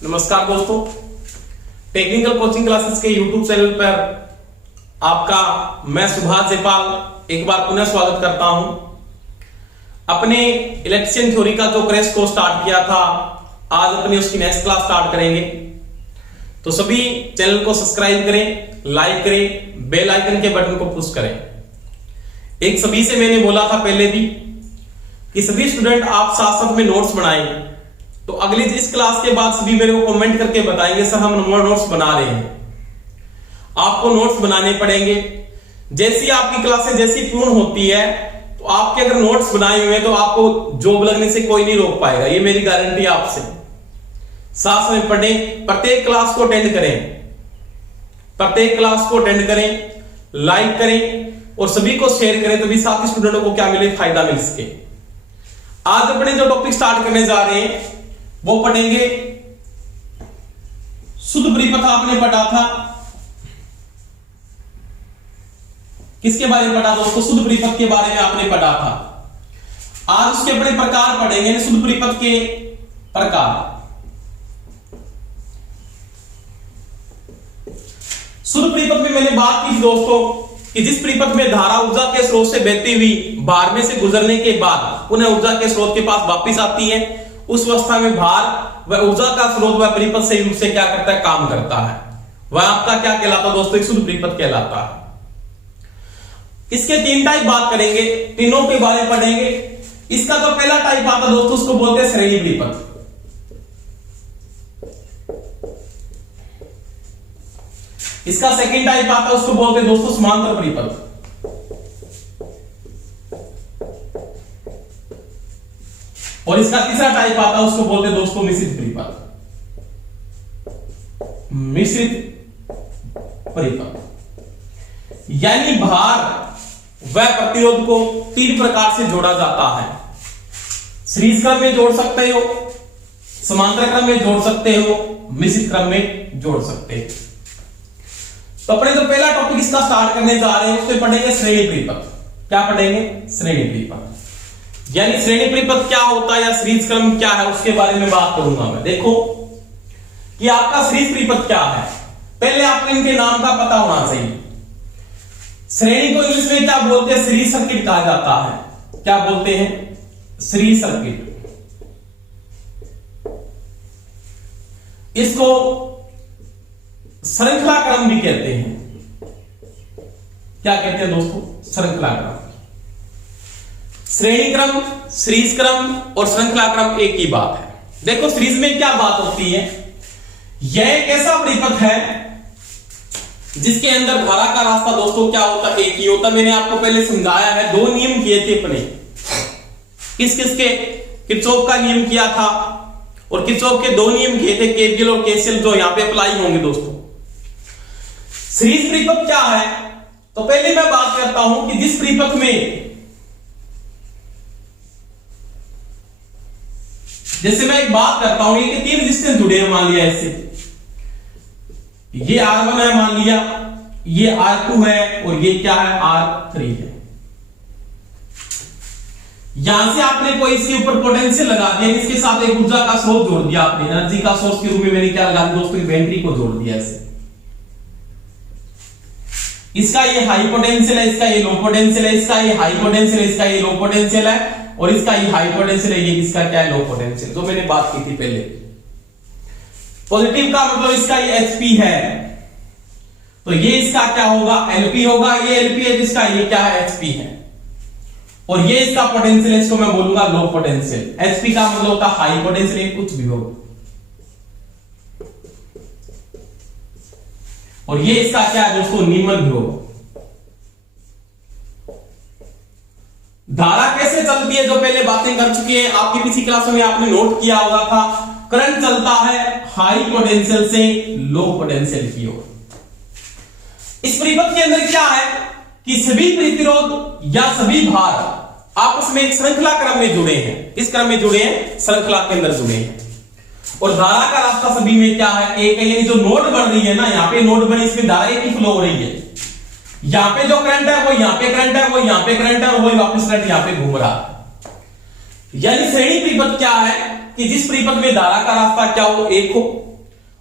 नमस्कार दोस्तों, technical coaching classes के यूट्यूब चैनल पर आपका मैं सुभाष जयपाल एक बार पुनः स्वागत करता हूं। अपने इलेक्ट्रिशियन थ्योरी का जो क्रैश कोर्स स्टार्ट किया था, आज अपनी उसकी नेक्स्ट क्लास स्टार्ट करेंगे। तो सभी चैनल को सब्सक्राइब करें, लाइक करें, बेल आइकन के बटन को पुश करें। एक सभी से मैंने बोला था पहले भी कि सभी स्टूडेंट आप साथ साथ में नोट्स बनाएं। तो अगली इस क्लास के बाद सभी मेरे को कमेंट करके बताएंगे सर हम नोट्स बना रहे हैं। आपको नोट्स बनाने पड़ेंगे। जैसी आपकी क्लासें जैसी पूर्ण होती है तो आपके अगर नोट्स बनाए हुए हैं तो आपको जॉब लगने से कोई नहीं रोक पाएगा, ये मेरी गारंटी आपसे। साथ में पढ़ें, प्रत्येक क्लास को अटेंड करें, प्रत्येक क्लास को अटेंड करें, लाइक करें और सभी को शेयर करें, तभी साथी स्टूडेंटों को क्या मिले, फायदा मिल सके। आज अपने जो टॉपिक स्टार्ट करने जा रहे हैं वो पढ़ेंगे शुद्ध परिपथ। आपने पढ़ा था, किसके बारे में पढ़ा था दोस्तों? शुद्ध परिपथ के बारे में आपने पढ़ा था। आज उसके अपने प्रकार पढ़ेंगे, शुद्ध परिपथ के प्रकार। शुद्ध परिपथ में मैंने बात की थी दोस्तों कि जिस परिपथ में धारा ऊर्जा के स्रोत से बहती हुई भार में से गुजरने के बाद पुनः ऊर्जा के स्रोत के पास वापस आती है, उस अवस्था में भार व ऊर्जा का स्रोत व परिपथ सही रूप से क्या करता है, काम करता है। वह आपका क्या कहलाता है दोस्तों? एक शुद्ध परिपथ कहलाता है। इसके तीन टाइप बात करेंगे, तीनों के बारे में पढ़ेंगे। इसका जो पहला टाइप आता है दोस्तों, उसको बोलते हैं श्रेणी परिपथ। इसका सेकंड टाइप आता है, उसको बोलते हैं दोस्तों समांतर परिपथ। और इसका तीसरा टाइप आता है, उसको बोलते हैं दोस्तों मिश्रित परिपथ। मिश्रित परिपथ यानी भार व प्रतिरोध को तीन प्रकार से जोड़ा जाता है। सीरीज क्रम में जोड़ सकते हो, समांतर क्रम में जोड़ सकते हो, मिश्रित क्रम में जोड़ सकते हो। तो अपने जो पहला टॉपिक इसका स्टार्ट करने जा रहे हैं उसमें पढ़ेंगे श्रेणी परिपथ। क्या पढ़ेंगे? श्रेणी परिपथ। यानी श्रेणी परिपथ क्या होता है या सीरीज क्रम क्या है, उसके बारे में बात करूंगा मैं। देखो कि आपका सीरीज परिपथ क्या है, पहले आपको इनके नाम का पता होना चाहिए। श्रेणी को इंग्लिश में क्या बोलते हैं? सीरीज सर्किट कहा जाता है। क्या बोलते हैं? Series circuit. इसको श्रृंखला क्रम भी कहते हैं। क्या कहते हैं दोस्तों? श्रृंखला क्रम। श्रेणी क्रम, सीरीज क्रम और श्रृंखला क्रम एक ही बात है। देखो सीरीज में क्या बात होती है, यह एक ऐसा परिपथ है जिसके अंदर धारा का रास्ता दोस्तों क्या होता है? एक ही होता। मैंने आपको पहले समझाया है, दो नियम किए थे अपने। किस किसके? किरचॉफ का नियम किया था और किरचॉफ के दो नियम किए थे, केवीएल और केसीएल, जो यहां पे अप्लाई होंगे दोस्तों। सीरीज परिपथ क्या है? तो पहले मैं बात करता हूं कि जिस परिपथ में, जैसे मैं एक बात करता हूं, ये तीन रेजिस्टेंस जुड़े हैं, मान लिया ऐसे, ये R1 है मान लिया, ये R2 है और ये क्या है? R3 है। यहां से आपने कोई इसके ऊपर पोटेंशियल लगा दिया, इसके साथ एक ऊर्जा का स्रोत जोड़ दिया आपने, एनर्जी का सोर्स के रूप में मैंने क्या लगा दिया दोस्तों? बैटरी को जोड़ दिया ऐसे। इसका ये हाई पोटेंशियल है, इसका ये लो पोटेंशियल है, इसका ये हाई पोटेंशियल है, इसका ये लो पोटेंशियल है और इसका ये हाई पोटेंशियल है, ये इसका क्या है? Low potential. तो मैंने बात की थी पहले। पॉजिटिव का मतलब इसका ये HP है, तो ये इसका क्या होगा? LP होगा। ये LP है जिसका ये क्या है? HP है। और ये इसका पोटेंशियल है, इसको मैं बोलूंगा लो पोटेंशियल। HP का मतलब होता है हाई पोटेंशियल, कुछ भी हो। और ये इसका क्या है दोस्तों? निम्न ध्रुव। धारा कैसे चलती है, जो पहले बातें कर चुके हैं, आपकी पिछली क्लासों में आपने नोट किया होगा था। करंट चलता है हाई पोटेंशियल से लो पोटेंशियल की ओर। इस परिपथ के अंदर क्या है कि सभी प्रतिरोध या सभी भार आपस में एक श्रृंखला क्रम में जुड़े हैं। किस क्रम में जुड़े हैं? श्रृंखला के अंदर जुड़े हैं। और धारा का रास्ता सभी में क्या है? एक है। यानी जो नोड बन रही है ना, यहां पे नोड बनी, इसमें धारा एक ही फ्लो हो रही है। यहां पे जो करंट है वो यहां पे करंट है, वो यहां पे करंट है और वही वापस करंट यहां पे घूम रहा है। यानी श्रेणी परिपथ क्या है कि जिस परिपथ में धारा का रास्ता क्या हो? एक हो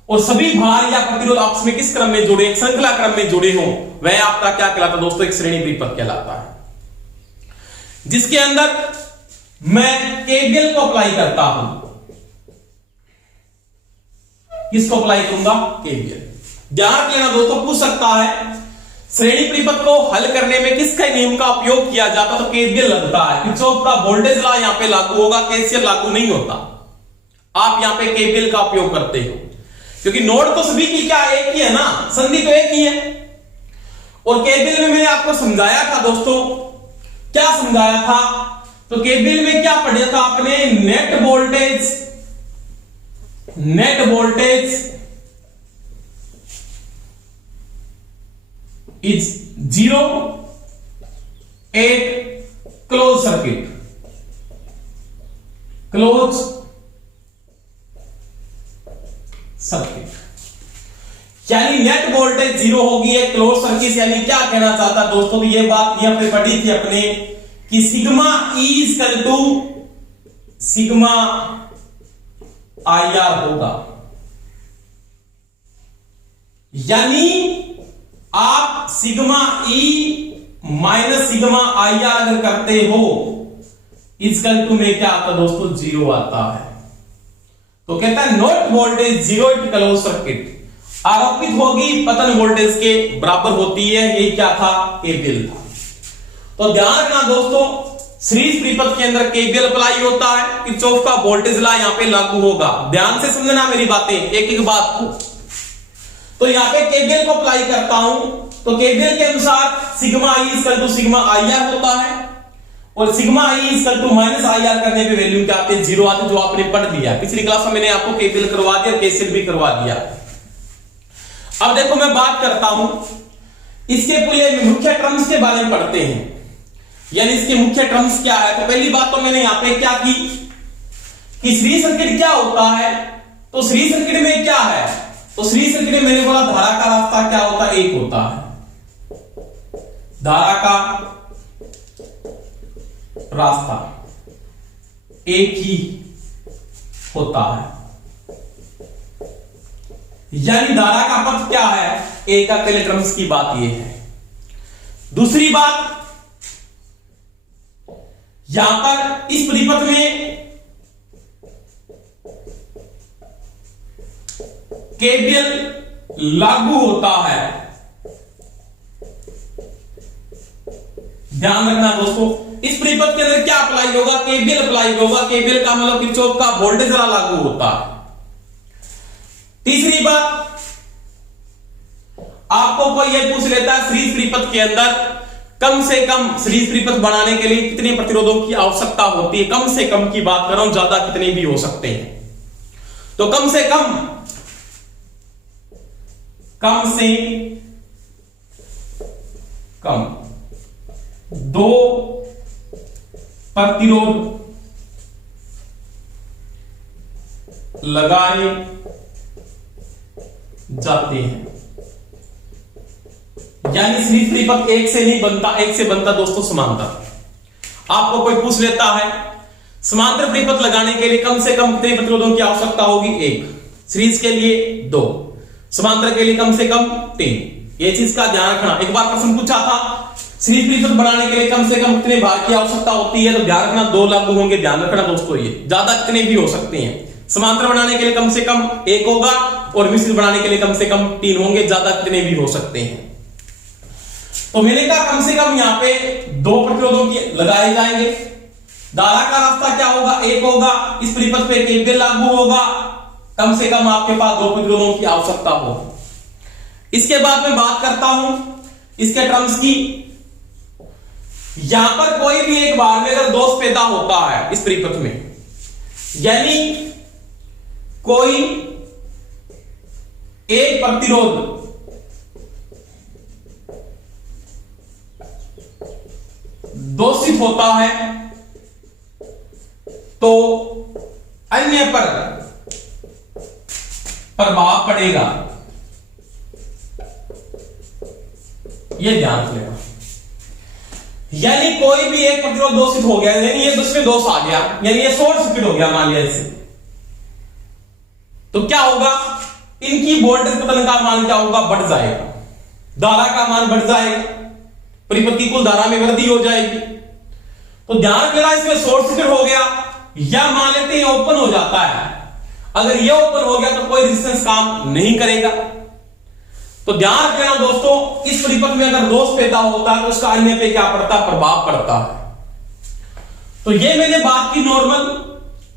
और सभी भार या प्रतिरोध आपस में किस क्रम में जुड़े, एक श्रृंखला क्रम में जुड़े हो, वह आपका क्या कहलाता है दोस्तों, एक श्रेणी परिपथ कहलाता है, जिसके अंदर मैं केवीएल को अप्लाई करता हूं। किसको अप्लाई करूंगा, केवीएल। ध्यान रख लेना दोस्तों, पूछ सकता है श्रेणी परिपथ को हल करने में किसके नियम का उपयोग किया जाता, तो केवीएल लगता है। किरचॉफ का वोल्टेज लॉ यहां पे लागू होगा, केसीएल लागू नहीं होता। आप यहां पे केवीएल का उपयोग करते हो, क्योंकि नोड तो सभी की क्या एक ही है ना, संधि तो एक ही है। और केवीएल में मैंने आपको समझाया था दोस्तों, क्या समझाया था, तो केवीएल में क्या पढ़ा था आपने, net voltage is 0 eight close circuit, यानी नेट वोल्टेज 0 होगी एक क्लोज सर्किट। यानी क्या कहना चाहता दोस्तों, ये बात यहां पे पढ़ी थी अपने कि sigma E equal to sigma IR होगा। यानी आप sigma E minus sigma IR अगर करते हो, इक्वल टू में क्या आता दोस्तों, 0 आता है। तो कहता है note voltage 0 eight close circuit आरोपित होगी पतन वोल्टेज के बराबर होती है। ये क्या था, केवीएल था। तो ध्यान रखना दोस्तों, सीरीज परिपथ के अंदर केवीएल अप्लाई होता है, किरचॉफ का वोल्टेज लॉ यहां पे लागू होगा। ध्यान से समझना मेरी बातें, एक एक बात को। तो यहां पे केवीएल को अप्लाई करता हूं, तो केवीएल के अनुसार sigma E equal to sigma IR होता है, और sigma E equal to minus IR करने पे वैल्यू क्या आती है, 0 आती है, जो आपने पढ़ लिया पिछली क्लास में। मैंने आपको केवीएल करवा दिया, केसीएल भी करवा दिया। अब देखो मैं बात करता हूं, इसके पूरे मुख्य टर्म्स के बारे में पढ़ते हैं, यानी इसके मुख्य टर्म्स क्या है। तो पहली बात तो मैंने यहां पे क्या की कि सीरीज सर्किट क्या होता है, तो सीरीज सर्किट में क्या है, तो सीरीज सर्किट में मैंने बोला धारा का रास्ता क्या होता है, एक होता है। धारा का रास्ता एक ही होता है, यानी धारा का पथ क्या है, एक का। पहले टर्म्स की बात यह है। दूसरी बात, यहां पर इस परिपथ में केवीएल लागू होता है। ध्यान रखना दोस्तों, इस परिपथ के अंदर क्या अप्लाई होगा, केवीएल अप्लाई होगा। केवीएल का मतलब किरचॉफ का वोल्टेज लॉ लागू होता है। तीसरी बात, आपको कोई यह पूछ लेता है सीरीज परिपथ के अंदर कम से कम सीरीज परिपथ बनाने के लिए कितने प्रतिरोधों की आवश्यकता होती है। कम से कम की बात कर रहा हूं, ज्यादा कितने भी हो सकते हैं। तो कम से कम 2 प्रतिरोध लगाए जाते हैं, यानी सीरीज परिपथ एक से नहीं बनता, एक से बनता दोस्तों समांतर। आपको कोई पूछ लेता है समांतर परिपथ लगाने के लिए कम से कम कितने प्रतिरोधों की आवश्यकता होगी, 1, सीरीज के लिए 2, समांतर के लिए कम से कम 3। ये चीज का ध्यान रखना। एक बार प्रश्न पूछा था सीरीज परिपथ बनाने के लिए कम से कम कितने भार की आवश्यकता होती है, तो ध्यान रखना 2 लागू होंगे। ध्यान रखना दोस्तों, ये ज्यादा कितने भी हो सकते हैं। समांतर बनाने के लिए कम से कम 1 होगा, और मिश्रित बनाने के लिए कम से कम 3 होंगे, ज्यादा कितने भी हो सकते हैं। तो मैंने कहा कम से कम यहां पे 2 प्रतिरोधों के लगाए जाएंगे। धारा का रास्ता क्या होगा, 1 होगा। इस परिपथ पे केवीएल लागू होगा। कम से कम आपके पास 2 प्रतिरोधों की आवश्यकता हो। इसके बाद मैं बात करता हूं इसके टर्म्स की। यहां पर कोई भी एक बार में अगर दोष पैदा होता है इस परिपथ में, यानी कोई एक प्रतिरोध दोषित होता है, तो अन्य पर प्रभाव पड़ेगा। यह ध्यान रखना। यानी कोई भी एक प्रतिरोध दोषित हो गया, यानी ये दूसरे दोष आ गया, यानी ये शॉर्ट सर्किट हो गया मान लिया इसे, तो क्या होगा, इनकी वोल्टेज पतन का मान क्या होगा, बढ़ जाएगा, धारा का मान बढ़ जाएगा, परिपतिकुल धारा में वृद्धि हो जाएगी। तो ध्यान रखना, इसमें शॉर्ट सर्किट हो गया या मान लेते हैं ओपन हो जाता है। अगर ये ओपन हो गया तो कोई रेजिस्टेंस काम नहीं करेगा। तो ध्यान रखना दोस्तों, इस परिपथ में अगर दोष पैदा होता है तो उसका अन्य पे क्या पड़ता है, प्रभाव पड़ता है। तो ये मैंने बात की नॉर्मल।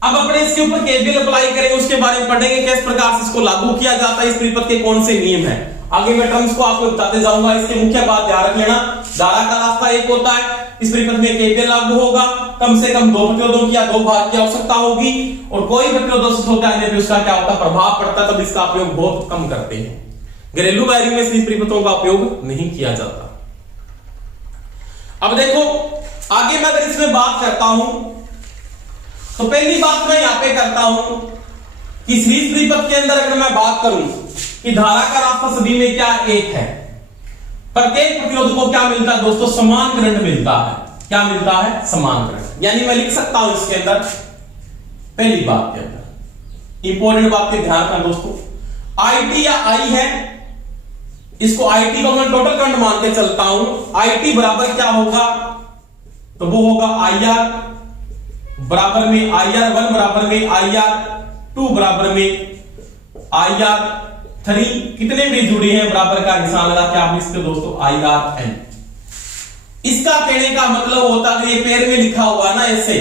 अब अपने इसके ऊपर केवीएल अप्लाई करेंगे, उसके बारे में पढ़ेंगे किस प्रकार से इसको लागू किया जाता है, इस परिपथ के कौन से नियम है। आगे मैं टर्म्स को आपको बताते जाऊंगा। इसके मुख्य बात ध्यान रख लेना, धारा का रास्ता एक होता है, इस परिपथ में केवीएल लागू होगा, कम से कम 2 प्रतिरोधों की या 2 भाग की आवश्यकता होगी, और कोई प्रतिरोध होता है उसका क्या होता है, प्रभाव पड़ता है, तब इसका उपयोग बहुत कम करते हैं। घरेलू वायरिंग में इस परिपथों का उपयोग नहीं किया जाता। अब देखो आगे मैं अगर इसमें बात करता हूं तो पहली बात मैं यहां पे करता हूं कि सीरीज परिपथ के अंदर अगर मैं बात करूं कि धारा का रास्ता सभी में क्या एक है, प्रत्येक प्रतिरोध को क्या मिलता है दोस्तों, समान करंट मिलता है। क्या मिलता है, समान करंट। यानी मैं लिख सकता हूं इसके अंदर, पहली बात के अंदर इंपॉर्टेंट बात पे ध्यान रखना दोस्तों, IT या I है, इसको IT को मैं टोटल करंट मान के चलता हूं। IT बराबर क्या होगा, तो वो होगा IR बराबर में IR1 बराबर में IR2 बराबर में IR3, कितने भी जुड़े हैं बराबर का निशान लगा के आप इसके दोस्तों IRN। इसका कहने का मतलब होता है, ये पेड़ में लिखा हुआ है ना ऐसे,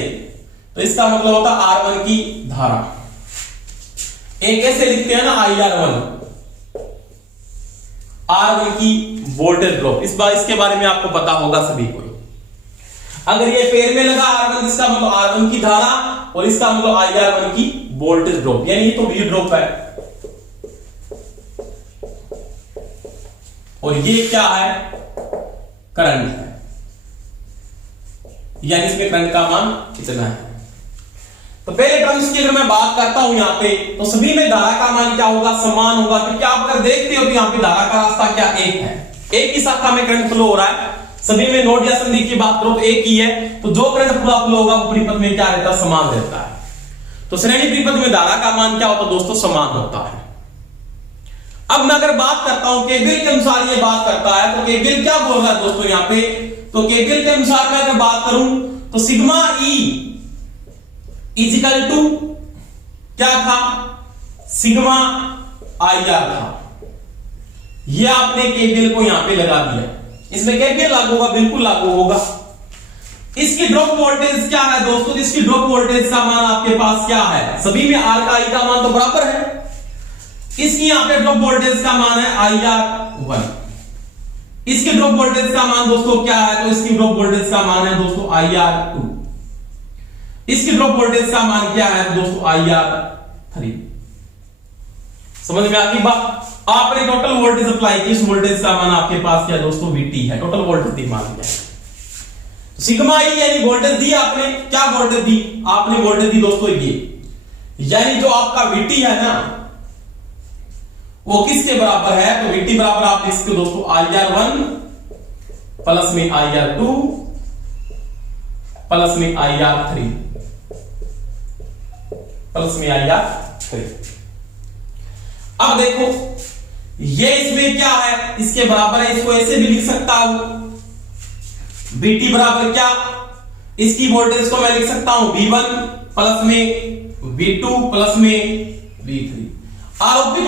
तो इसका मतलब होता है R1 की धारा। एक ऐसे लिखते हैं ना R1 की वोल्टेज ड्रॉप। इस बार इसके बारे में आपको पता होगा सभी को। अगर ये पेड़ में लगा R1, इसका मतलब R1 की धारा, और इसका मतलब IR1 की वोल्टेज ड्रॉप, यानी ये तो V ड्रॉप है, और ये क्या है, करंट है, यानी इसमें करंट का मान कितना है। तो पहले टर्म्स की अगर मैं बात करता हूं यहां पे, तो सभी में धारा का मान क्या होगा, समान होगा। क्योंकि आप अगर देखते हो तो यहां पे धारा का रास्ता क्या एक है, एक ही शाखा में करंट फ्लो हो रहा है। सभी में नोड या संधि की बात करो तो एक ही है, तो जो करंट पूरा फ्लो होगा वो परिपथ में क्या रहता है, समान रहता है। तो श्रेणी परिपथ में धारा का मान क्या होता है दोस्तों, समान होता है। अब मैं अगर बात करता हूं केवीएल के अनुसार ये बात करता है, तो केवीएल क्या बोल रहा है दोस्तों यहाँ पे, तो केवीएल के अनुसार मैं अगर बात करूं तो सिग्मा E इजिकल टू क्या था, सिग्मा IR था। ये आपने केवीएल को यहां पे लगा दिया, इसमें केवीएल लागू होगा, बिल्कुल लागू होगा। इसकी ड्रॉप वोल्टेज क्या है दोस्तों, इसकी ड्रॉप वोल्टेज का मान आपके पास क्या है, सभी में R का I का मान तो बराबर है। इसकी यहां पे ड्रॉप वोल्टेज का मान है IR1, इसकी ड्रॉप वोल्टेज का मान दोस्तों क्या है, तो इसकी ड्रॉप वोल्टेज का मान है दोस्तों IR2, इसकी ड्रॉप वोल्टेज का मान क्या है दोस्तों IR3। समझ में आ गई बात। आपने टोटल वोल्टेज अप्लाई की, इस वोल्टेज का मान आपके पास क्या दोस्तों VT है, टोटल वोल्टेज मान लिया। सिग्मा E यानी वोल्टेज दी आपने, क्या वोल्टेज दी आपने, वोल्टेज दी दोस्तों ये, यानी जो आपका VT है ना वो किसके बराबर है, तो VT बराबर आप लिख सकते हो दोस्तों IR1 प्लस में IR2 प्लस में IR3 प्लस में IR3। अब देखो ये इसमें क्या है, इसके बराबर है, इसको ऐसे भी लिख सकता हूं, VT बराबर क्या, इसकी वोल्टेज को मैं लिख सकता हूं V1 प्लस में V2 प्लस में V3। आरोपित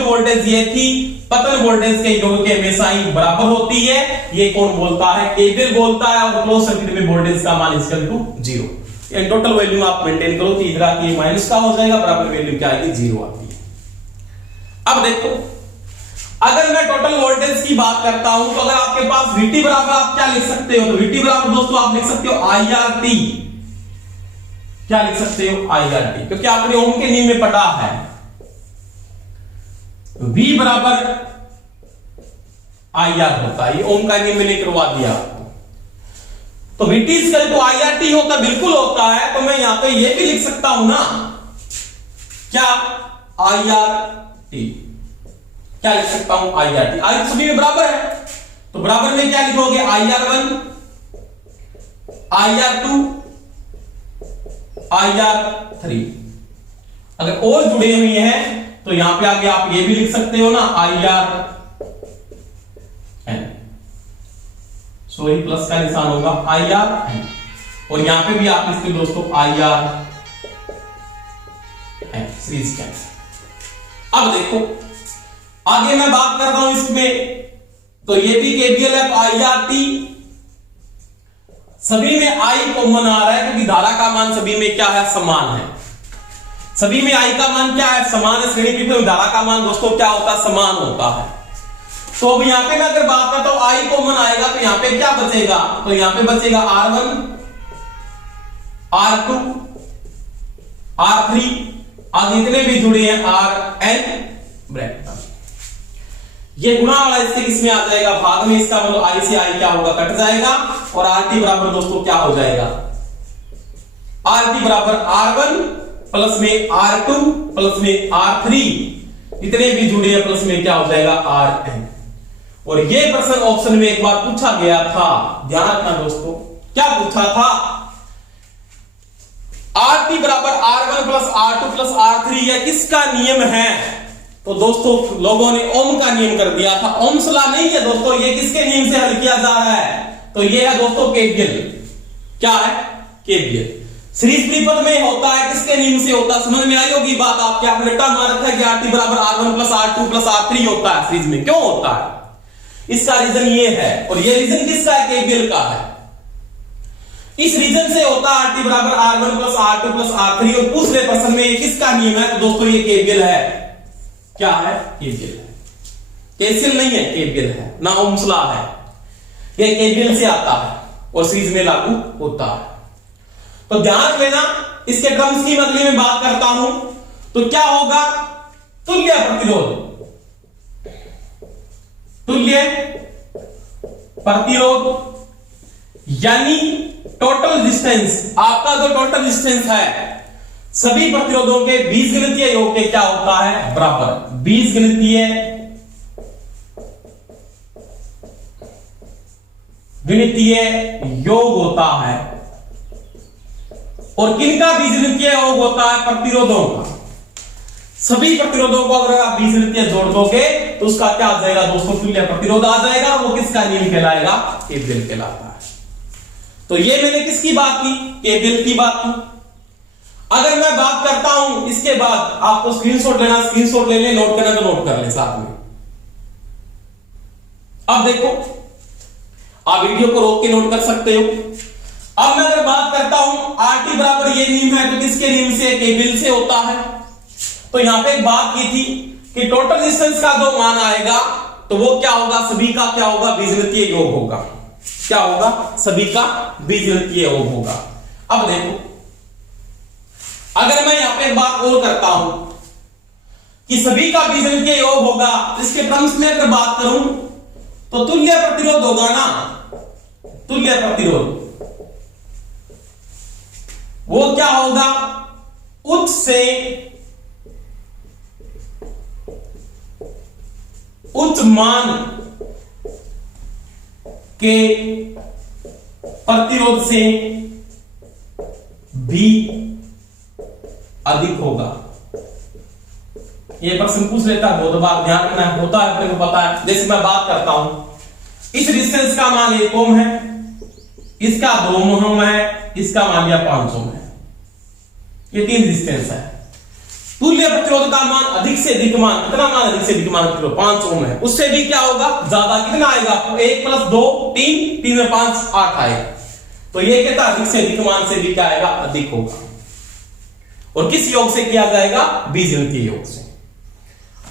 वोल्टेज ये थी, पतन वोल्टेज के योग के हमेशा ही बराबर होती है। ये कौन बोलता है, केवीएल बोलता है, और क्लोज सर्किट में वोल्टेज का मान इक्वल टू 0। ये टोटल वैल्यू आप मेंटेन करो तो इधर आके माइनस का हो जाएगा, बराबर वैल्यू क्या आएगी, 0 आती है। अब देखो अगर मैं टोटल वोल्टेज की बात करता हूं तो अगर आपके पास VT बराबर आप क्या लिख सकते हो, तो VT बराबर दोस्तों आप लिख सकते हो IRT। क्या लिख सकते हो, IRT, क्योंकि आपने ओम के नियम में पढ़ा है V बराबर IR होता है, ये ओम का नियम मैंने करवा दिया आपको। तो VT इक्वल टू IRT होता, बिल्कुल होता है। तो मैं यहां पे ये भी लिख सकता हूं ना, क्या IRT, क्या लिख सकता हूं IRT, I सभी में बराबर है, तो बराबर में क्या लिखोगे IR1 IR2 IR3। अगर और जुड़े हुए हैं तो यहां पे आगे आप ये भी लिख सकते हो ना IR N, सॉरी प्लस का निशान होगा IR N, और यहां पे भी आप लिखते हो दोस्तों IR N सीरीज कैंसिल। अब देखो आगे मैं बात कर रहा हूं इसमें, तो ये भी KVL है, तो IRT सभी में I कॉमन आ रहा है क्योंकि धारा का मान सभी में क्या है, समान है। सभी में I का मान क्या है, समान है। श्रेणी पी में धारा का मान दोस्तों क्या होता है, समान होता है। तो अब यहां पे मैं अगर बात करता हूं I कॉमन आएगा तो यहां पे क्या बचेगा, तो यहां पे बचेगा R1 R2 R3, आगे इतने भी जुड़े हैं RN ब्रैकेट। ये गुणा वाला इससे किसमें आ जाएगा, भाग में, इसका मतलब I से I क्या होगा, कट जाएगा, और RT बराबर दोस्तों क्या हो जाएगा, RT बराबर R1 प्लस में R2 प्लस में R3, इतने भी जुड़े हैं, प्लस में क्या हो जाएगा RN। और ये प्रश्न ऑप्शन में एक बार पूछा गया था, ध्यान रखना दोस्तों, क्या पूछा था, RT बराबर R1 plus R2 plus R3 यह किसका नियम है, तो दोस्तों लोगों ने ओम का नियम कर दिया था। ओम्स लॉ नहीं है दोस्तों, ये किसके नियम से हल किया जा रहा है, तो ये है दोस्तों KVL। क्या है, KVL। सीरीज परिपथ में होता है, किसके नियम से होता है, समझ में आई होगी बात आपके। आपने रट्टा मार रखा है कि RT बराबर R1 plus R2 plus R3 होता है सीरीज में, क्यों होता है, इसका रीजन ये है, और ये रीजन किसका है, KVL का है। इस रीजन से होता है RT बराबर R1 plus R2 plus R3, और दूसरे प्रश्न में ये किसका नियम है, तो दोस्तों ये KVL है। क्या है, KVL है, KCL नहीं है, KVL है ना, ओम्स लॉ है, ये KVL से आता है और सीरीज में लागू होता है। तो ध्यान रख लेना, इसके टर्म्स की अगली में बात करता हूं, तो क्या होगा, तुल्य प्रतिरोध, तुल्य प्रतिरोध यानी टोटल डिस्टेंस, आपका जो टोटल डिस्टेंस है सभी प्रतिरोधों के बीजगणितीय योग के क्या होता है, बराबर। बीजगणितीय योग होता है, और किनका बीजगणितीय योग होता है, प्रतिरोधों का। सभी प्रतिरोधों को अगर आप बीजगणितीय जोड़ दोगे तो उसका क्या आ जाएगा दोस्तों, तुल्य प्रतिरोध आ जाएगा। वो किसका नियम कहलाएगा, KVL कहलाता है। तो ये मैंने किसकी बात की, KVL की बात की। अगर मैं बात करता हूं इसके बाद, आपको स्क्रीनशॉट लेना, स्क्रीनशॉट ले ले, नोट करना तो नोट कर ले साथ में। अब देखो, आप वीडियो को रोक के नोट कर सकते हो। अब मैं अगर बात करता हूं RT बराबर ये नियम है, तो किसके नियम से, KVL से होता है। तो यहां पे एक बात की थी कि टोटल डिस्टेंस का जो मान आएगा तो वो क्या होगा, सभी का क्या होगा, बीजगणितीय योग होगा। क्या होगा, सभी का बीजगणितीय योग होगा। अब देखो, अगर मैं यहां पे एक बात और करता हूं कि सभी का बीजगणितीय योग होगा, इसके टर्म्स में अगर बात करूं तो तुल्य प्रतिरोध होगा ना, तुल्य प्रतिरोध वो क्या होगा, उच्च से उच्च मान के प्रतिरोध से भी अधिक होगा। ये प्रश्न पूछ लेता है बहुत बार, ध्यान रखना है, होता है, अपने को पता है। जैसे मैं बात करता हूं, इस डिस्टेंस का मान 1 ओम है, इसका 2 ओम है, इसका मान लिया 5 ओम है, ये 3 डिस्टेंस है। तुल्य प्रतिरोध का मान अधिक से अधिक मान, कितना मान अधिक से अधिक मान, 5 ओम है, उससे भी क्या होगा, ज्यादा। कितना आएगा, 1 + 2 3, 3 में 5 8 आएगा। तो ये कहता अधिक से अधिक मान से भी क्या आएगा, अधिक होगा। और किस योग से किया जाएगा, बीजगणितीय योग से।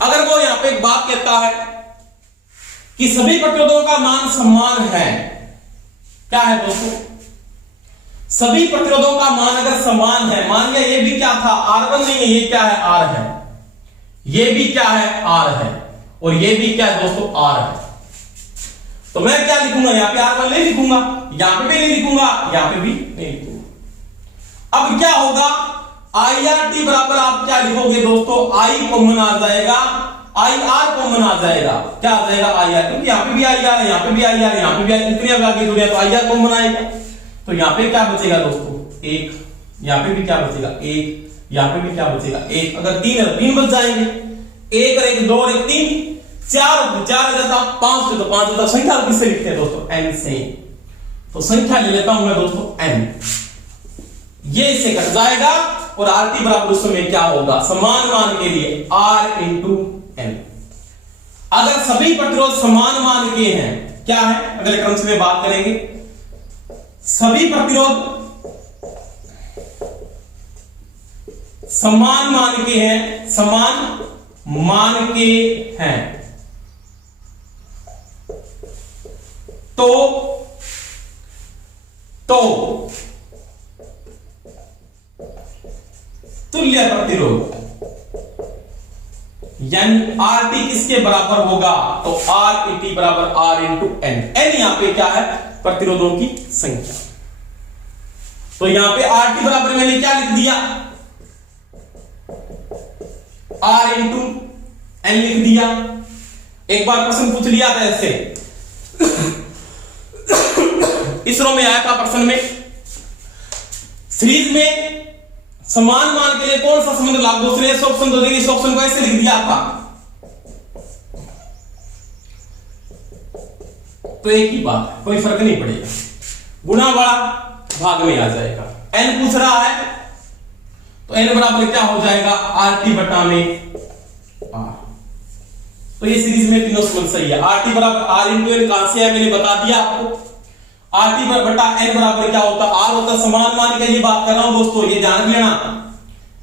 अगर वो यहां पे एक बात कहता है कि सभी प्रतिरोधों का मान समान है, क्या है दोस्तों, सभी प्रतिरोधों का मान अगर समान है, मान लिया ये भी क्या था, R1 नहीं है, ये क्या है, R है, ये भी क्या है, R है, और ये भी क्या है दोस्तों, R है। तो मैं क्या लिखूंगा, यहां पे R1 नहीं लिखूंगा, यहां पे भी नहीं लिखूंगा, यहां पे भी नहीं लिखूंगा। अब क्या होगा, IRT बराबर आप क्या लिखोगे दोस्तों, I कॉमन आ जाएगा, IR कॉमन आ जाएगा। क्या आ जाएगा, IR, क्योंकि यहां पे भी IR है, यहां पे भी IR है, यहां पे भी इतनी आगे जुड़े तो IR कॉमन आएगा। तो यहां पे क्या बचेगा दोस्तों, 1, यहां पे भी क्या बचेगा, 1, यहां पे भी क्या बचेगा, 1। अगर 3 है तो 3 बच जाएंगे, 1 और 1 2 और 1 3 4 4 हो जाता 5 तो 5 होता। संख्या को किससे लिखते हैं दोस्तों? n से। तो संख्या ले लेता हूं मैं दोस्तों n, ये इससे कट जाएगा और RT बराबर उस समय क्या होगा? समान मान के लिए R इंटू n। अगर सभी प्रतिरोध समान मान के हैं, क्या है अगले क्रम से बात करेंगे, सभी प्रतिरोध समान मान के हैं, समान मान के हैं, तो तुल्य प्रतिरोध यानी RT किसके बराबर होगा? तो RT बराबर R इंटू n। n यहां पे क्या है? प्रतिरोधों की संख्या। तो यहां पे RT बराबर मैंने क्या लिख दिया? R इंटू n लिख दिया। एक बार प्रश्न पूछ लिया था ऐसे इसरो में आया था प्रश्न में, सीरीज में समान मान के लिए कौन सा संबंध लागू? उसने इस ऑप्शन दो इस ऑप्शन को ऐसे लिख दिया था। तो एक ही बात है, कोई फर्क नहीं पड़ेगा, गुणा बड़ा भाग में आ जाएगा। n पूछ रहा है तो n बराबर क्या हो जाएगा? RT बटा में R। तो ये सीरीज में तीनों संबंध सही है। RT बराबर R इंटू n कहां से है मैंने बता दिया आपको। RT बटा n बराबर क्या होता? R होता। समान मान के लिए बात कर रहा हूं दोस्तों, ये ध्यान लेना,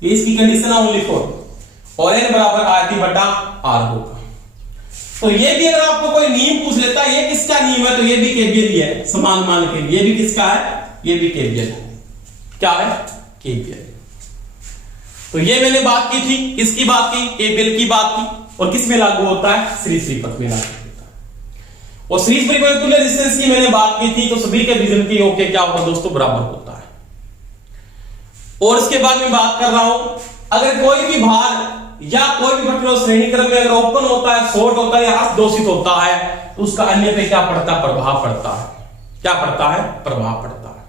ये इसकी कंडीशन है ओनली फॉर, और n बराबर RT बटा R होगा। तो ये भी अगर आपको कोई नियम पूछ लेता है ये किसका नियम है, तो ये भी केवीएल ही है समान मान के लिए। ये भी किसका है? ये भी केवीएल है। क्या है? केवीएल। तो ये मैंने बात की थी, किसकी बात की? केवीएल की बात की। और किस में लागू होता है? सीरीज परिपथ में लागू होता है। और सीरीज परिपथ तुल्य रेजिस्टेंस की मैंने बात की थी, तो सभी के विजन की ओके क्या होगा दोस्तों? बराबर होता है। और इसके बाद मैं बात कर रहा हूं, अगर कोई भी भार या कोई भी प्रतिरोध श्रेणी क्रम में अगर ओपन होता है, शॉर्ट होता है या अर्धदोषित होता है, तो उसका अन्य पे क्या पड़ता है? प्रभाव पड़ता है। क्या पड़ता है? प्रभाव पड़ता है।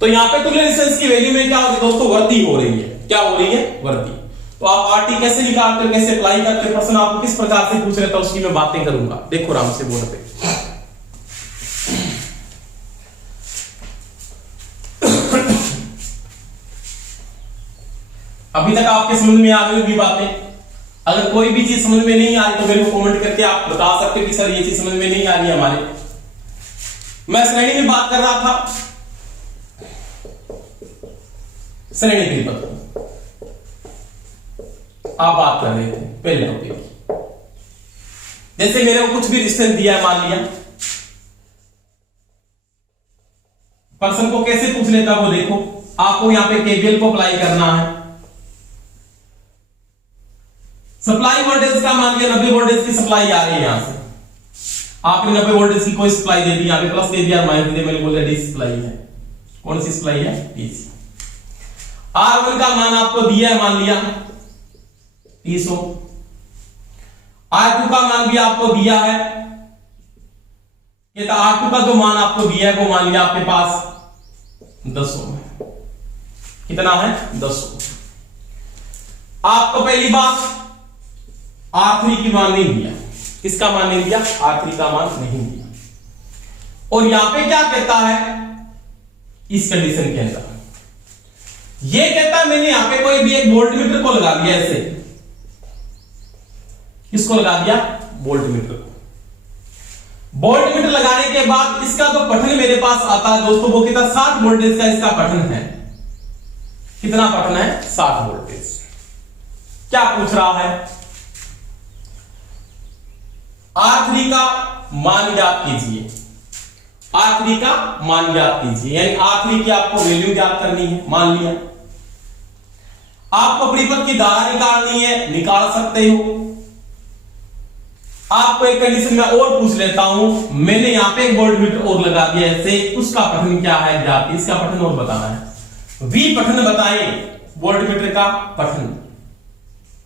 तो यहां पे तुल्य रेजिस्टेंस की वैल्यू में क्या हो रही है दोस्तों? वृद्धि हो रही है। क्या हो रही है? वृद्धि। तो आप RT कैसे निकालते हो, कैसे अप्लाई करते हो, प्रश्न आपको किस प्रकार से पूछ रहे था उसकी मैं बातें करूंगा। देखो आराम से बोर्ड पे। अभी तक आपके समझ में आ रही होगी बातें। अगर कोई भी चीज समझ में नहीं आ रही तो मेरे को कमेंट करके आप बता सकते हो कि सर ये चीज समझ में नहीं आ रही हमारे। मैं श्रेणी में बात कर रहा था, श्रेणी परिपथ आप बात कर रहे थे पहले टॉपिक की। जैसे मेरे को कुछ भी रेजिस्टेंस दिया है, मान लिया, पर्सन को कैसे पूछ लेता है वो देखो। आपको यहां पे केवीएल को अप्लाई करना है। सप्लाई वोल्टेज का मान लिया 90 वोल्टेज की सप्लाई आ रही है, यहां से आपने 90 वोल्टेज की कोई सप्लाई दे दी, यहां पे प्लस दे दिया, माइनस दे दिया, मैंने बोला डीसी सप्लाई है। कौन सी सप्लाई है? डीसी। R1 का मान आपको दिया है, मान लिया 30 ओम। R2 का मान भी आपको दिया है, ये तो R2 का जो मान आपको दिया है वो मान लिया आपके पास 10 ओम है। कितना है? 10 ओम। आपको पहली बात R3 की मान नहीं दिया। किसका मान नहीं दिया? R3 का मान नहीं दिया। और यहां पे क्या कहता है? इस कंडीशन के अंदर ये कहता है मैंने यहां पे कोई भी एक वोल्टमीटर को लगा दिया, ऐसे किसको लगा दिया? वोल्टमीटर को। वोल्टमीटर लगाने के बाद इसका जो पठन मेरे पास आता है दोस्तों वो कितना? 60 वोल्टेज का इसका पठन है। कितना पठन है? 60 वोल्टेज। क्या पूछ रहा है? R3 का मान ज्ञात कीजिए। R3 का मान ज्ञात कीजिए, यानी R3 की आपको वैल्यू ज्ञात करनी है। मान लिया आपको परिपथ की धारा निकालनी है, निकाल सकते हो। आपको एक कंडीशन में और पूछ लेता हूं, मैंने यहां पे एक वोल्टमीटर और लगा दिया ऐसे, उसका पठन क्या है ज्ञात, इसका पठन और बताना है। V पठन बताएं वोल्टमीटर का पठन,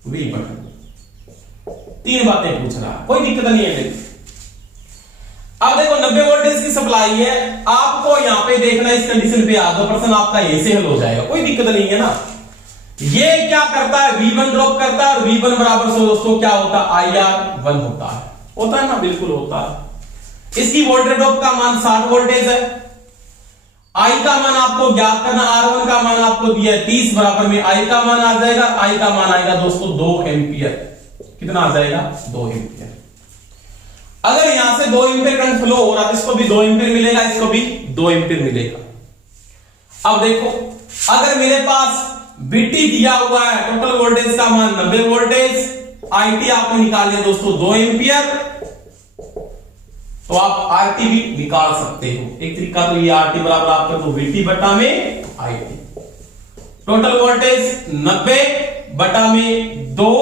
V पठन। 3 बातें पूछ रहा, कोई दिक्कत नहीं है। अब देखो 90 वोल्टेज की सप्लाई है, आपको यहां पे देखना इस कंडीशन पे आ दो, प्रश्न आपका ऐसे हल हो जाएगा, कोई दिक्कत नहीं है ना। ये क्या करता है, V1 ड्रॉप करता है और V1 बराबर से दोस्तों क्या होता है, IR1 होता है ना, बिल्कुल होता है। इसकी वोल्टेज ड्रॉप का मान 60 वोल्टेज है। I का मान आपको ज्ञात करना, R1 का मान आपको दिया है 30, बराबर में I का मान आ जाएगा, I का मान आएगा दोस्तों 2 एंपियर। कितना आ जाएगा, 2 एंपियर। अगर यहां से 2 एंपियर करंट फ्लो हो रहा है, इसको भी 2 एंपियर मिलेगा, इसको भी 2 एंपियर मिलेगा। अब देखो, अगर मेरे पास BT दिया हुआ है, टोटल वोल्टेज का मान 90 वोल्टेज, IT आपको निकालिए दोस्तों 2 एंपियर, तो आप RT भी निकाल सकते हो। एक तरीका तो ये RT बराबर आपका तो VT बटा में IT। टोटल वोल्टेज 90 बटा में 2,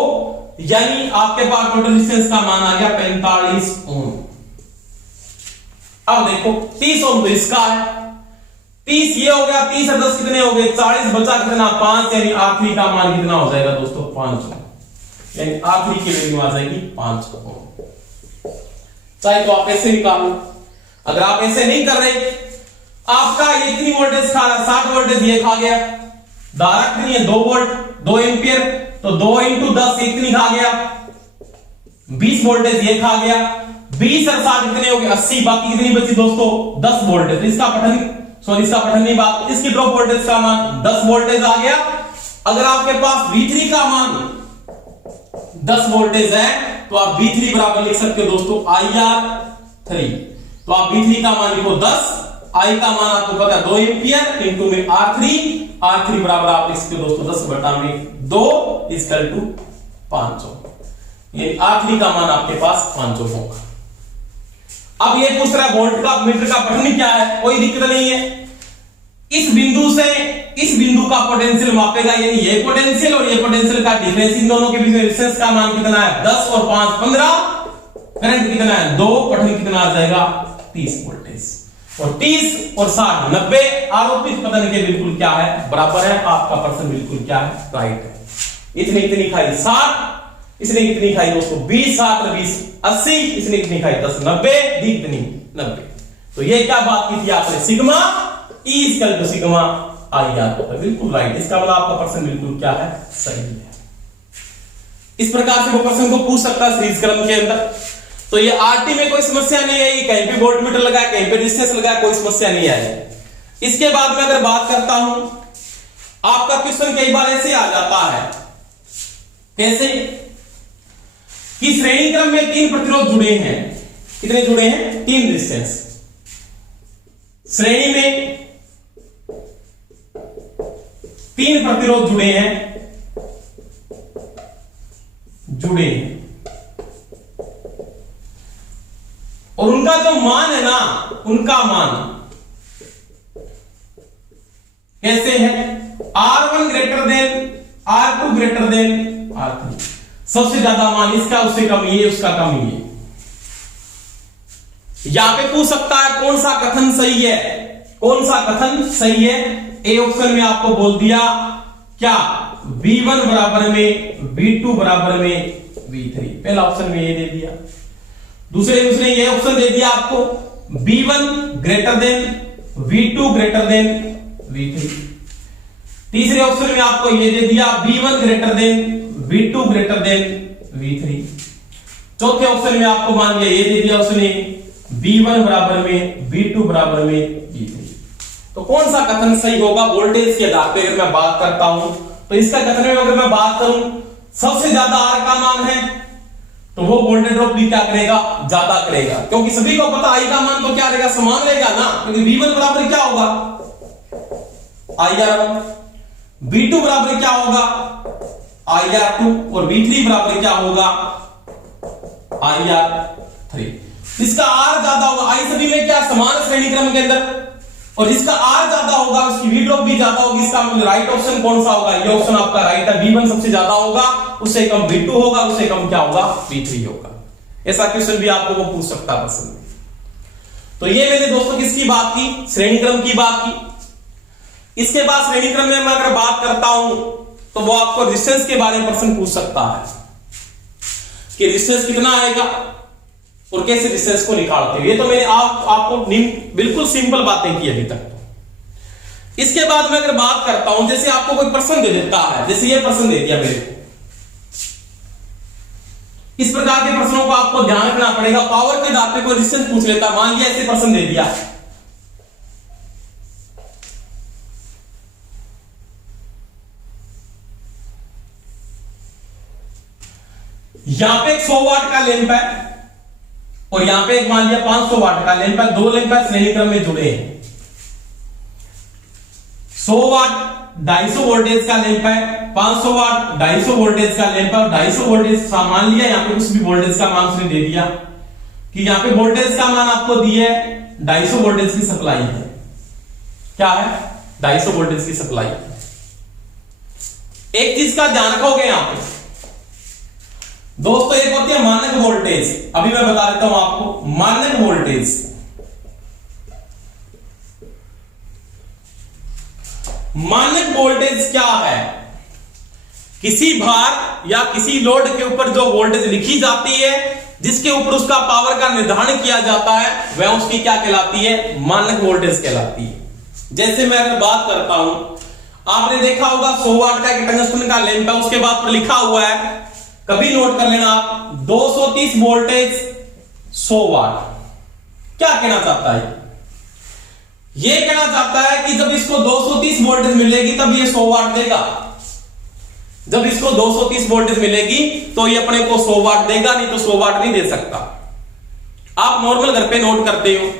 यानी आपके पास टोटल रेजिस्टेंस का मान आ गया 45 ओम। अब देखो 30 ओम तो इसका है, 30 ये हो गया, 30 और 10 कितने हो गए, 40, बचा कितना 5, यानी R3 का मान कितना हो जाएगा दोस्तों 5 ओम, यानी R3 की वैल्यू आ जाएगी 5 ओम। चाहे तो आप ऐसे निकालो, अगर आप ऐसे नहीं कर रहे, आपका ये कितनी वोल्टेज खा रहा, 60 वोल्टेज ये खा गया, धारा कितनी है 2 वोल्ट 2 एंपियर, तो 2 इंटू 10 कितनी खा गया, 20 वोल्टेज ये खा गया, 20 और 60 कितने हो गए 80, बाकी कितनी बची दोस्तों 10 वोल्टेज। इसका पठन नहीं बात, इसकी ड्रॉप वोल्टेज का मान 10 वोल्टेज आ गया। अगर आपके पास V3 का मान 10 वोल्टेज है, तो आप V3 बराबर लिख सकते हो दोस्तों IR3। तो आप V3 का मान लिखो 10, I का मान आपको पता है 2 एंपियर इंटू में R3 बराबर आप लिख सकते हो दोस्तों 10 बटा में 2 इक्वल टू 5 ओम, यानी R3 का मान आपके पास 5 ओम होगा। अब ये पूछ रहा है वोल्ट का मीटर का पठन क्या है, कोई दिक्कत नहीं है। इस बिंदु से इस बिंदु का पोटेंशियल मापेगा, यानी ये पोटेंशियल और ये पोटेंशियल का डिफरेंस, इन दोनों के बीच में रेजिस्टेंस का मान कितना है 10 और 5 15, करंट कितना है 2, पठन कितना आ जाएगा 30 वोल्टेज, और 30 और 60 90, आरोपित पठन के बिल्कुल क्या है बराबर है, आपका पर्सन बिल्कुल क्या है राइट है। इसने कितनी खाई 60, इसने कितनी खाई दोस्तों 20, 60 और 20 80, इसने कितनी खाई 10 90, दी कितनी 90। तो ये क्या बात की थी आपने, sigma E equal to sigma IR, बिल्कुल राइट। इसका मतलब आपका पर्सन बिल्कुल क्या है सही है। इस प्रकार से वो पर्सन को पूछ सकता है सीरीज क्रम के अंदर। तो ये RT में कोई समस्या नहीं आई, कहीं पे वोल्टमीटर लगाया, कहीं पे रेजिस्टेंस लगाया, कोई समस्या नहीं आई। इसके बाद में अगर बात करता हूं, आपका क्वेश्चन कई बार ऐसे आ जाता है, कैसे कि श्रेणी क्रम में 3 प्रतिरोध जुड़े हैं, कितने जुड़े हैं 3 रेजिस्टेंस श्रेणी में, 3 प्रतिरोध जुड़े हैं और उनका जो मान है ना, उनका मान कैसे है, R1 greater than R2 greater than R3, सबसे ज्यादा मान इसका, उससे कम ये, उसका कम ये। यहां पे पूछ सकता है कौन सा कथन सही है, कौन सा कथन सही है। ए ऑप्शन में आपको बोल दिया क्या, V1 बराबर में V2 बराबर में V3, पहला ऑप्शन में ये दे दिया। दूसरे उसने ये ऑप्शन दे दिया आपको V1 greater than V2 greater than V3। तीसरे ऑप्शन में आपको ये दे दिया V1 greater than V2 greater than V3। चौथे ऑप्शन में आपको मान लिया ये दे दिया उसने V1 बराबर में V2 बराबर में V3। तो कौन सा कथन सही होगा वोल्टेज के आधार पे अगर मैं बात करता हूं, तो इसका कथन में अगर मैं बात करूं सबसे ज्यादा R का मान है, तो वो वोल्टेज ड्रॉप भी क्या करेगा ज्यादा करेगा, क्योंकि सभी को पता I का मान तो क्या रहेगा समान रहेगा ना, क्योंकि V1 बराबर क्या होगा IR1, V2 बराबर क्या होगा IR2 और V3 बराबर क्या होगा IR3। इसका R ज्यादा होगा, I सभी में क्या समान श्रेणी क्रम के अंदर, और जिसका R ज्यादा होगा उसकी V ड्रॉप भी ज्यादा होगी। इसका मतलब राइट ऑप्शन कौन सा होगा, ये ऑप्शन आपका राइट है, V1 सबसे ज्यादा होगा, उससे कम V2 होगा, उससे कम क्या होगा V3 होगा। ऐसा क्वेश्चन भी आपको वो पूछ सकता है प्रश्न में। तो ये मैंने दोस्तों किसकी बात की, श्रेणी क्रम की बात की। इसके बाद श्रेणी क्रम में मैं अगर बात करता हूं तो वो आपको रेजिस्टेंस के बारे में प्रश्न पूछ सकता है कि रेजिस्टेंस कितना आएगा और कैसे रेजिस्टेंस को निकालते हो। ये तो मैंने आपको बिल्कुल सिंपल बातें की अभी तक। इसके बाद मैं अगर बात करता हूं, जैसे आपको कोई प्रश्न दे देता है, जैसे ये प्रश्न दे दिया मेरे को, इस प्रकार के प्रश्नों को आपको ध्यान रखना पड़ेगा। पावर के आधार पे कोई रेजिस्टेंस पूछ लेता, मान लिया ऐसे प्रश्न दे दिया, यहां पे एक 100 वाट का लैंप है और यहां पे एक मान लिया 500 वाट का लैंप है, दो लैंप है श्रेणी क्रम में जुड़े हैं। 100 वाट 250 वोल्टेज का लैंप है, 500 वाट 250 वोल्टेज का लैंप है और 250 वोल्टेज मान लिया, यहां पे कुछ भी वोल्टेज का मान उसने दे दिया कि यहां पे वोल्टेज का मान आपको दिया है 250 वोल्टेज की सप्लाई है। क्या है? 250 वोल्टेज की सप्लाई। एक चीज का ध्यान रखोगे यहां पे दोस्तों, एक होती है मानक वोल्टेज, अभी मैं बता देता हूं आपको मानक वोल्टेज। मानक वोल्टेज क्या है? किसी भार या किसी लोड के ऊपर जो वोल्टेज लिखी जाती है, जिसके ऊपर उसका पावर का निर्धारण किया जाता है, वह उसकी क्या कहलाती है? मानक वोल्टेज कहलाती है। जैसे मैं अगर बात करता हूं, आपने देखा होगा 100 वाट का एक टंगस्टन का लैंप है, उसके बाद पर लिखा हुआ है, कभी नोट कर लेना आप, 230 वोल्टेज 100 वाट। क्या कहना चाहता है? यह कहना चाहता है कि जब इसको 230 वोल्टेज मिलेगी तब ये 100 वाट देगा। जब इसको 230 वोल्टेज मिलेगी तो ये अपने को 100 वाट देगा, नहीं तो 100 वाट नहीं दे सकता। आप नॉर्मल घर पे नोट करते हो,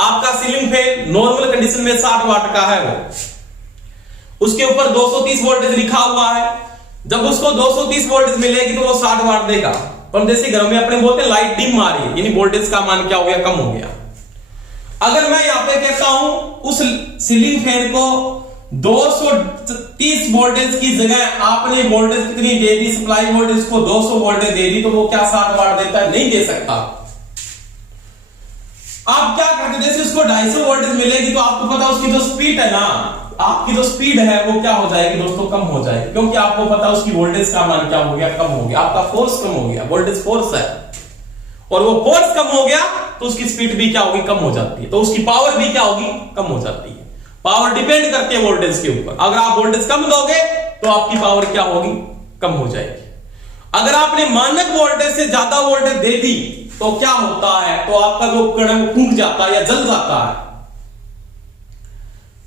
आपका सीलिंग फैन नॉर्मल कंडीशन में 60 वाट का है, वो उसके ऊपर 230 वोल्टेज लिखा हुआ है। जब उसको 230 वोल्टेज मिलेगी तो वो 60 वाट देगा। पर जैसे घर में अपने बोलते हैं लाइट डिम आ रही है, यानी वोल्टेज का मान क्या हो गया? कम हो गया। अगर मैं यहां पे कहता हूं उस सीलिंग फैन को 230 वोल्टेज की जगह आपने वोल्टेज कितनी दे दी, सप्लाई वोल्टेज को 200 वोल्टेज दे दी, तो वो क्या 60 वाट देता है? नहीं दे सकता। आप क्या करते, जैसे उसको 250 वोल्टेज मिलेगी तो आपको पता उसकी जो स्पीड है ना, आपकी जो स्पीड है वो क्या हो जाएगी दोस्तों? कम हो जाएगी, क्योंकि आपको पता उसकी वोल्टेज का मान क्या हो गया? कम हो गया। आपका फोर्स कम हो गया, वोल्टेज फोर्स है, और वो फोर्स कम हो गया तो उसकी स्पीड भी क्या होगी? कम हो जाती है, तो उसकी पावर भी क्या होगी? कम हो जाती है। पावर डिपेंड करती है वोल्टेज के ऊपर। अगर आप वोल्टेज कम दोगे तो आपकी पावर क्या होगी? कम हो जाएगी। अगर आपने मानक वोल्टेज से ज्यादा वोल्टेज दे दी तो क्या होता है? तो आपका जो उपकरण फूंक जाता है या जल जाता है,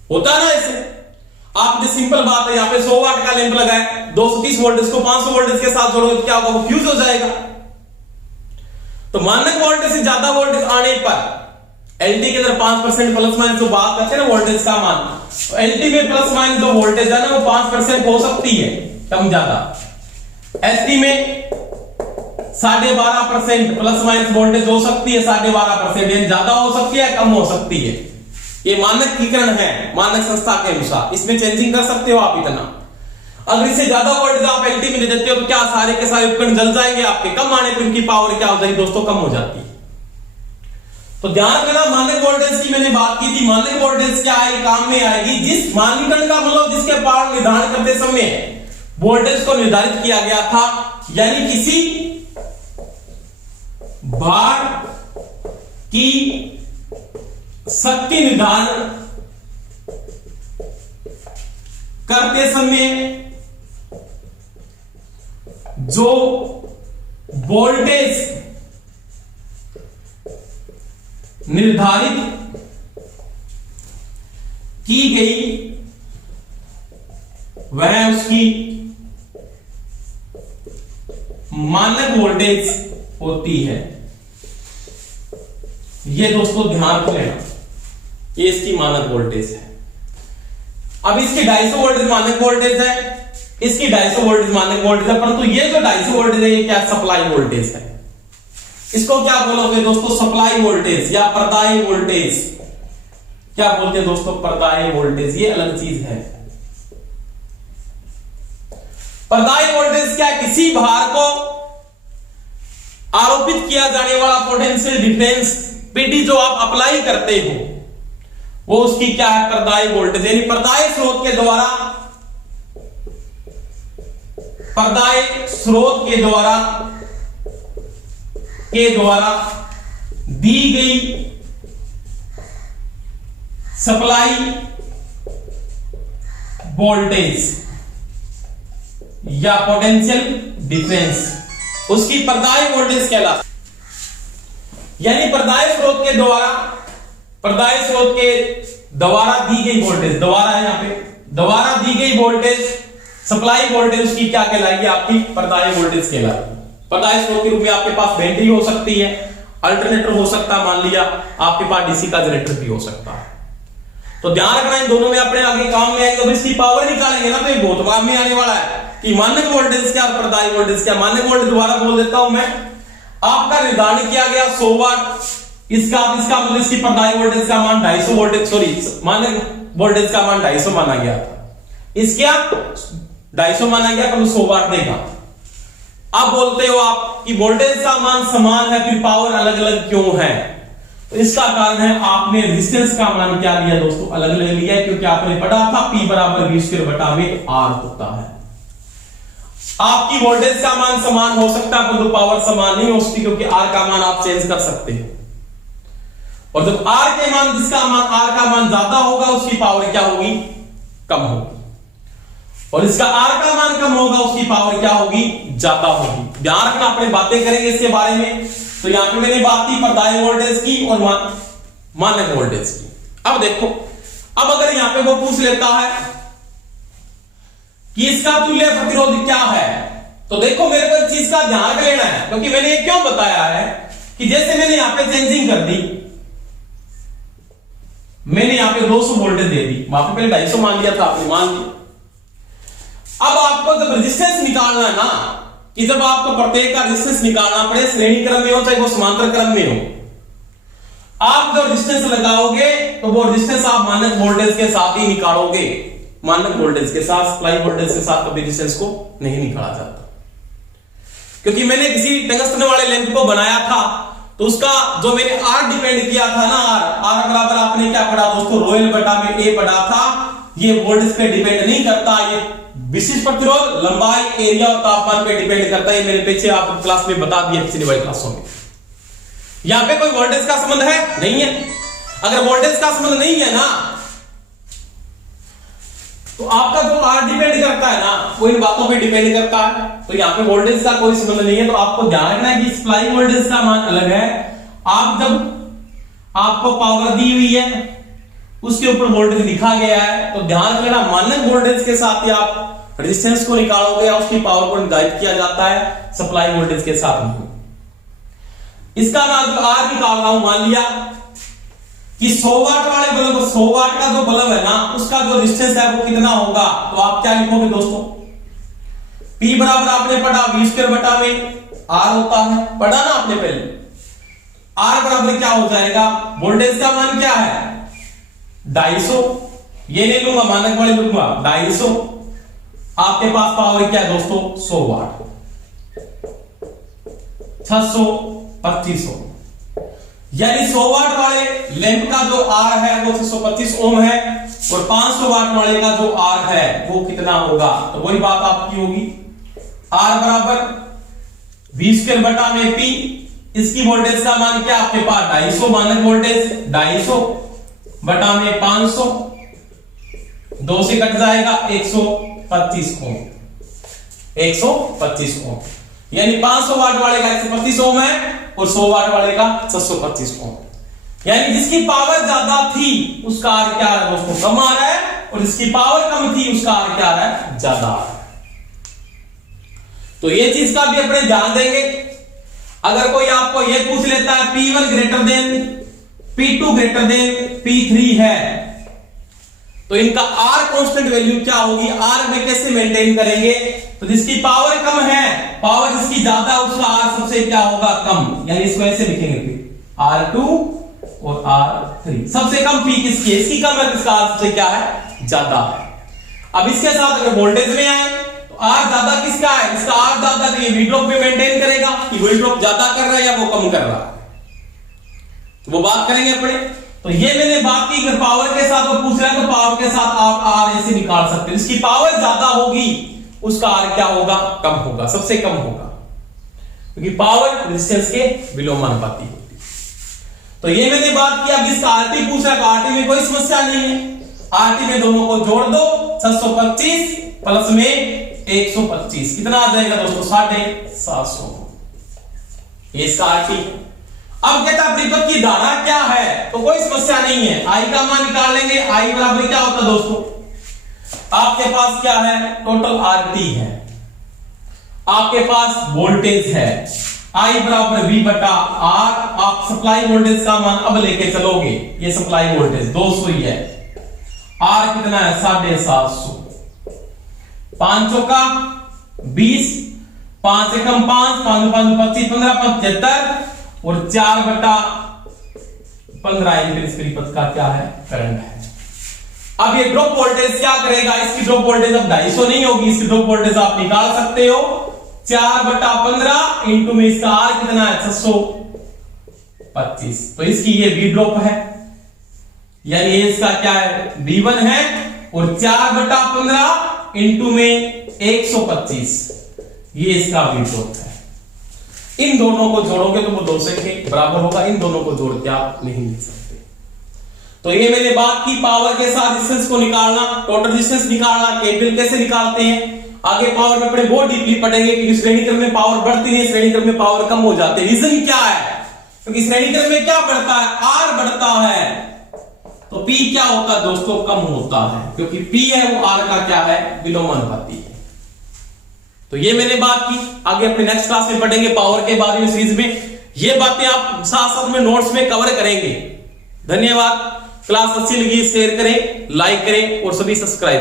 होता है ना ऐसे। आपने सिंपल बात है, यहां पे 100 वाट का लैंप लगा है, 230 वोल्टेज को 500 वोल्टेज के साथ जोड़ोगे तो क्या होगा? वो फ्यूज हो जाएगा। तो मानक वोल्टेज से ज्यादा वोल्टेज आने पर एलटी के अंदर 5% प्लस माइनस जो बात करते हैं ना वोल्टेज का मान, तो एलटी में प्लस माइनस जो वोल्टेज है ना वो 5% हो सकती है, कम ज्यादा। एसटी में 12.5% प्लस माइनस वोल्टेज हो सकती है, 12.5%, ज्यादा हो सकती है, कम हो सकती है। ये मानकीकरण है मानक संस्था के अनुसार, इसमें चेंजिंग कर सकते हो आप इतना। अगर इससे ज्यादा वोल्टेज आप एलटी में दे देते हो तो क्या सारे के सारे उपकरण जल जाएंगे आपके? कम आने पर उनकी पावर क्या हो जाएगी दोस्तों? कम हो जाती है। तो ध्यान रखना, मानक वोल्टेज की मैंने बात की थी। मानक वोल्टेज क्या है? काम में आएगी जिस मानकीकरण का मतलब जिसके पावर निर्धारण करते समय वोल्टेज को निर्धारित किया गया था, यानी किसी भार की शक्ति निर्धारण करते समय जो वोल्टेज निर्धारित की गई वह उसकी मानक वोल्टेज होती है। ये दोस्तों ध्यान रख लेना, ये इसकी मानक वोल्टेज है। अब इसकी 250 वोल्टेज मानक वोल्टेज है, इसकी 250 वोल्टेज मानक वोल्टेज है, परंतु ये जो 250 वोल्टेज है ये क्या? सप्लाई वोल्टेज है। इसको क्या बोलोगे दोस्तों? सप्लाई वोल्टेज या प्रदायी वोल्टेज। क्या बोलते हैं दोस्तों? प्रदायी वोल्टेज। ये अलग चीज है। प्रदायी वोल्टेज क्या? किसी भार को आरोपित किया जाने वाला पोटेंशियल डिफरेंस पीडी जो आप अप्लाई करते हो वो उसकी क्या है? प्रदायी वोल्टेज। यानी प्रदायी स्रोत के द्वारा दी गई सप्लाई वोल्टेज या पोटेंशियल डिफरेंस उसकी पर्दाई वोल्टेज कहलाती। यानी पर्दाई स्रोत के द्वारा दी गई वोल्टेज, द्वारा है यहां पे, द्वारा दी गई वोल्टेज, सप्लाई वोल्टेज उसकी क्या कहलाएगी? आपकी पर्दाई वोल्टेज कहलाएगी। पर्दाई स्रोत के रूप में आपके पास बैटरी हो सकती है, अल्टरनेटर हो सकता है, मान लिया आपके पास डीसी का जनरेटर भी हो सकता है। तो ध्यान रखना इन दोनों में अपने आगे काम में आएगा। इसकी पावर निकालेंगे ना तो ये बहुत काम में आने वाला है कि मानक वोल्टेज क्या और पर्दाई वोल्टेज क्या। मानक वोल्टेज दोबारा बोल देता हूं मैं, आपका निर्धारण किया गया 100 वाट, इसका मतलब इसकी पर्दाई वोल्टेज का मान 250 वोल्टेज, सॉरी मानक वोल्टेज का मान 250 माना गया था, इसका 250 माना गया तो 100 वाट देगा। अब बोलते हो आप कि वोल्टेज का मान समान है फिर पावर अलग अलग क्यों है? तो इसका कारण है आपने रेजिस्टेंस का मान क्या लिया दोस्तों? अलग अलग लिया है, क्योंकि आपने पढ़ा था P बराबर V² R होता है। आपकी वोल्टेज का मान समान हो सकता है परंतु पावर समान नहीं हो सकती, क्योंकि R का मान आप चेंज कर सकते हैं। और जब R के मान, जिसका मान R का मान ज्यादा होगा उसकी पावर क्या होगी? कम होगी। और इसका R का मान कम होगा उसकी पावर क्या होगी? ज्यादा होगी। ध्यान रखना, अपने बातें करेंगे इसके बारे में। तो यहां पे मैंने बात की पर्दाई वोल्टेज की और मानक वोल्टेज की। अब देखो, अब अगर यहां पे वो पूछ लेता है कि इसका तुल्य प्रतिरोध क्या है, तो देखो मेरे को एक चीज का ध्यान रख लेना है, क्योंकि मैंने ये क्यों बताया है कि जैसे मैंने यहां पे चेंजिंग कर दी, मैंने यहां पे 200 वोल्टेज दे दी, वहां पे पहले 250 मान लिया था, आपने मान लिया। अब आपको जब रेजिस्टेंस निकालना है ना, कि जब आपको प्रत्येक का रेजिस्टेंस निकालना पड़े, श्रेणी क्रम में हो चाहे वो समांतर क्रम में हो, आप जब रेजिस्टेंस लगाओगे तो वो रेजिस्टेंस आप मानक वोल्टेज के साथ ही निकालोगे। मानक वोल्टेज के साथ, सप्लाई वोल्टेज के साथ कभी रेजिस्टेंस को नहीं निकाला जाता। क्योंकि मैंने किसी टंगस्टन वाले लैंप को बनाया था तो उसका जो मैंने R डिपेंड किया था ना, R बराबर आपने क्या पढ़ा दोस्तों? रोयल बटा में A पढ़ा था। ये वोल्टेज पे डिपेंड नहीं करता, ये विशिष्ट प्रतिरोध, लंबाई, एरिया और तापमान पे डिपेंड करता है। मेरे पीछे आप क्लास में बता दिया पिछली वाली क्लासों में। यहां पे कोई वोल्टेज का संबंध है? नहीं है। अगर वोल्टेज का संबंध नहीं है ना, तो आपका जो R डिपेंड करता है ना, वो इन बातों पे डिपेंड करता है। तो यहां पे वोल्टेज का कोई संबंध नहीं है। तो आपको ध्यान रखना है कि सप्लाई वोल्टेज का मान अलग है। आप जब आपको पावर दी हुई है उसके ऊपर वोल्टेज लिखा गया है, तो ध्यान रखना मानक वोल्टेज के साथ ही आप रेजिस्टेंस को निकालोगे या उसकी पावर को निर्धारित किया जाता है, सप्लाई वोल्टेज के साथ नहीं। इसका मैं R निकाल रहा हूं, मान लिया कि 100 वाट वाले बल्ब, 100 वाट का जो बल्ब है ना, उसका जो रेजिस्टेंस है वो कितना होगा? तो आप क्या लिखोगे दोस्तों? P बराबर आपने पढ़ा V² बटा में R होता है, पढ़ा ना आपने पहले। R बराबर क्या हो जाएगा? वोल्टेज का मान क्या है? 250। ये नहीं लूंगा, मानक वाले लूंगा 250। आपके पास पावर क्या है दोस्तों? 100 वाट, 600, 2500। यानी 100 वाट वाले लैंप का जो R है वो 625 ओम है, और 500 वाट वाले का जो R है वो कितना होगा? तो वही बात आपकी होगी, R बराबर V² बटा में P। इसकी वोल्टेज का मान क्या आपके पास? 250 मानक वोल्टेज, 250 बटा में 500, 2 से कट जाएगा 125 ओम, 125 ओम। यानी 500 वाट वाले का 125 ओम है और 100 वाट वाले का 625 ओम। यानी जिसकी पावर ज्यादा थी उसका R क्या है दोस्तों? कम आ रहा है, और जिसकी पावर कम थी उसका R क्या आ रहा है? ज्यादा आ रहा है। तो ये चीज का भी अपने ध्यान देंगे। अगर कोई आपको ये पूछ लेता है P1 greater than P2 greater than P3 है, तो इनका R कांस्टेंट वैल्यू क्या होगी? R में कैसे मेंटेन करेंगे? तो जिसकी पावर कम है, पावर जिसकी ज्यादा, उसका R सबसे क्या होगा? कम। यानी इसको ऐसे लिखेंगे, R2 और R3। सबसे कम P किसकी है? इसकी कम है, इसका R सबसे क्या है? ज्यादा है। अब इसके साथ अगर वोल्टेज में आए तो R ज्यादा किसका है? इसका R ज्यादा, तो ये V ड्रॉप भी मेंटेन करेगा कि V ड्रॉप ज्यादा कर रहा है या वो कम कर रहा है, तो वो बात करेंगे अपने। तो ये मैंने बात की, अगर पावर के साथ वो पूछ रहा है तो पावर के साथ आप R ऐसे निकाल सकते हैं। इसकी पावर ज्यादा होगी उसका R क्या होगा? कम होगा, सबसे कम होगा, क्योंकि पावर रेजिस्टेंस के विलोमानुपाती होती है। तो ये मैंने बात की। अब इसका RT पूछ रहा है, RT में कोई समस्या नहीं है, RT में दोनों को जोड़ दो, 625 प्लस में 125 कितना आ जाएगा दोस्तों 750। ये इसका आरटी है। अब कहता है परिपथ की धारा क्या है, तो कोई समस्या नहीं है, आई का मान निकाल लेंगे। आई बराबर क्या होता है दोस्तों, आपके पास क्या है, टोटल आरटी है, आपके पास वोल्टेज है, आई बराबर V बटा R। आप सप्लाई वोल्टेज का मान अब लेके चलोगे, ये सप्लाई वोल्टेज 200 ही है, R कितना है 750, 5 का 20, 5 एकम 5, 5 5 25, 15 75 और 4 बटा 15 इस परिपथ का क्या है, करंट है। अब ये ड्रॉप वोल्टेज क्या करेगा, इसकी ड्रॉप वोल्टेज अब 250 नहीं होगी, इसकी ड्रॉप वोल्टेज आप निकाल सकते हो 4 बटा 15 इंटू में इसका आर कितना है 625। तो इसकी ये वी ड्रॉप है, यानी ये इसका क्या है V1 है, और 4 बटा 15 इंटू में 125 ये इसका वी ड्रॉप है। इन दोनों को जोड़ोगे तो वो 2 से बराबर होगा, इन दोनों को जोड़ के आप नहीं लिख सकते। तो ये मैंने बात की पावर के साथ रेजिस्टेंस को निकालना, टोटल रेजिस्टेंस निकालना, केबल कैसे निकालते हैं। आगे पावर में अपने बहुत डीपली पढ़ेंगे, क्योंकि श्रेणी क्रम में पावर बढ़ती है, श्रेणी क्रम में पावर कम हो जाती है। रीजन क्या है, क्योंकि श्रेणी क्रम में क्या बढ़ता है, आर बढ़ता है, तो पी क्या होता है दोस्तों, कम होता है, क्योंकि पी है वो आर का क्या है, विलोमानुपाती है। तो ये मैंने बात की, आगे अपने नेक्स्ट क्लास में पढ़ेंगे पावर के बारे में सीरीज में। ये बातें आप साथ साथ में नोट्स में कवर करेंगे। धन्यवाद। क्लास अच्छी लगी शेयर करें, लाइक करें और सभी सब्सक्राइब